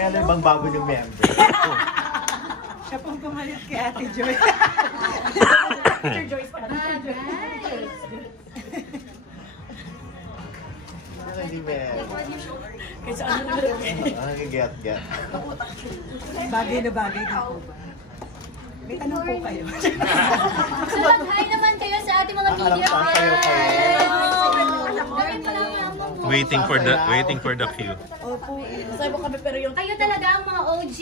May ano bang bago yung member? Siya pong pumalit kay Ate Joy. Teacher Joyce pala. Hindi meron. Kasi ano naman. Get. Bagay na bagay din po ba? May tanong po kayo. So, mag-hi naman kayo sa ating mga media Waiting for the cue. Opo. Sabi kami pero yung Kayo talaga ang mga OG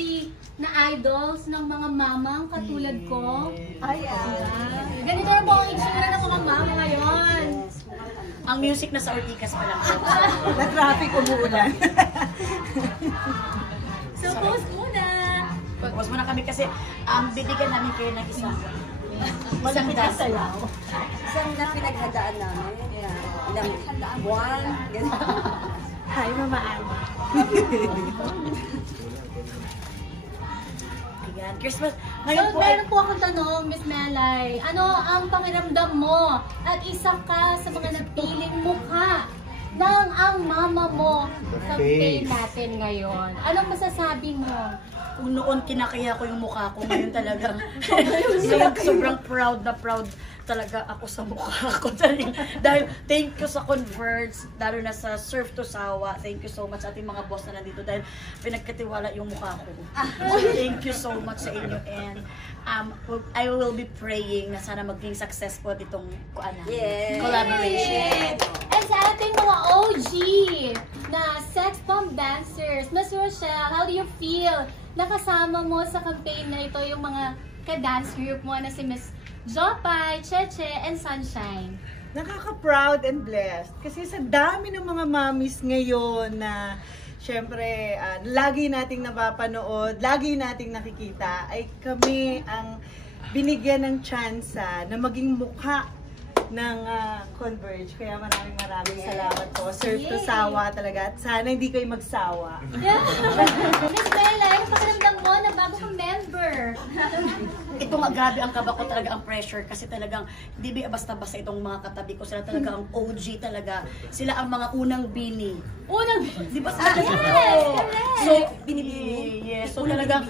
na idols ng mga mamang katulad ko. Ay, Ganito na po ang itsura ng mga mama ngayon. ang music na sa Ortigas pa lang. na traffic umuulan. So, post muna. Pagwas muna kami kasi bibigyan namin kayo ng isang Malapit na sayaw. Isang na pinaghadaan namin. Ilang buwan. Ganun. Hi, Mama Anne. Ayan, Christmas. So, Ngayon po ay meron po akong tanong, Miss Melay. Ano ang pakiramdam mo at isa ka sa mga nagpiling mukha ng ang mama mo sa campaign natin ngayon? Anong masasabi mo? kung noon kinakaya ko yung mukha ko, ngayon talagang sobrang proud talaga ako sa mukha ko. Dahil thank you sa Converge, lalo na sa Surf to Sawa. Thank you so much sa ating mga boss na nandito dahil pinagkatiwala yung mukha ko. Thank you so much sa inyo and I will be praying na sana maging successful itong collaboration. And sa ating mga OG na sex bomb dancers, Miss Rochelle, how do you feel? Nakasama mo sa campaign na ito yung mga ka-dance group mo na si Miss Jopay, Cheche, and Sunshine. Nakaka-proud and blessed. Kasi sa dami ng mga mommies ngayon na syempre, lagi nating napapanood, lagi nating nakikita, ay kami ang binigyan ng tsansa na maging mukha ng Converge. Kaya maraming salamat po. Surf to Sawa talaga. At sana hindi kayo magsawa. Yeah. Miss Bella, ano pakiramdam mo na bago kang member? Ito nga, grabe ang kaba ko talaga ang pressure kasi talagang hindi basta-basta itong mga katabi ko. Sila talaga ang OG talaga. Sila ang mga unang bini. Di ba sila? Yes! So, binibini. Yes. So talagang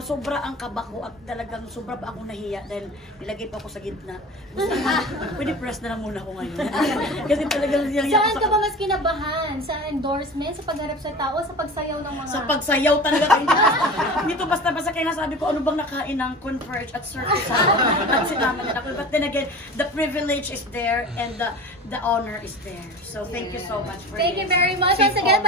sobra ang kaba ko at talagang sobra ba akong nahiya dahil nilagay pa ako sa gitna. Pwede press na lang muna ako ngayon. Kasi talagang Saan ka ba mas kinabahan? Sa endorsement, sa pagharap sa tao, sa pagsayaw ng mga... sa pagsayaw talaga kayo. Hindi to basta-basta kaya nasabi ko ano bang nakain ng Converge at Surf to Sawa. At sinama niya ako. But then again, the privilege is there and the honor is there. So thank you so much for Thank you this. very much. Once again,